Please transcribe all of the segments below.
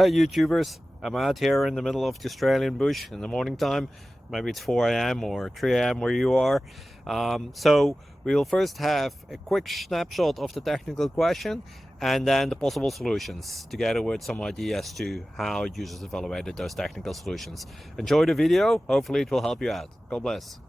Hey YouTubers, I'm out here in the middle of the Australian bush in the morning time. Maybe it's 4 a.m. or 3 a.m. where you are. So we will first have a quick snapshot of the technical question and then the possible solutions, together with some ideas to how users evaluated those technical solutions. Enjoy the video, hopefully it will help you out. God bless.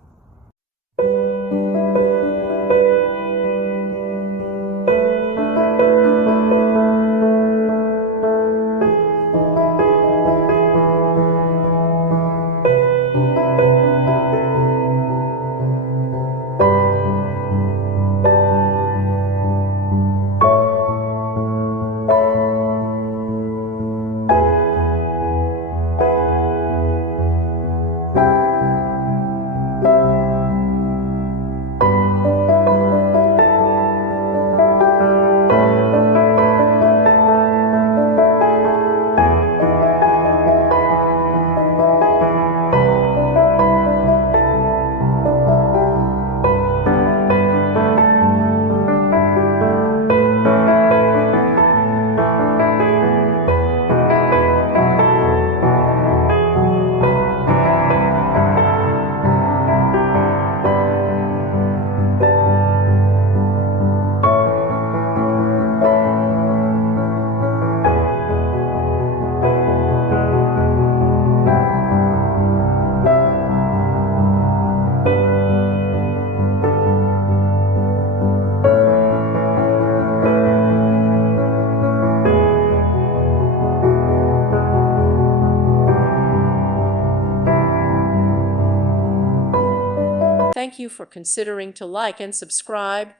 Thank you for considering to like and subscribe.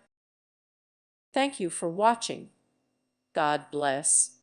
Thank you for watching. God bless.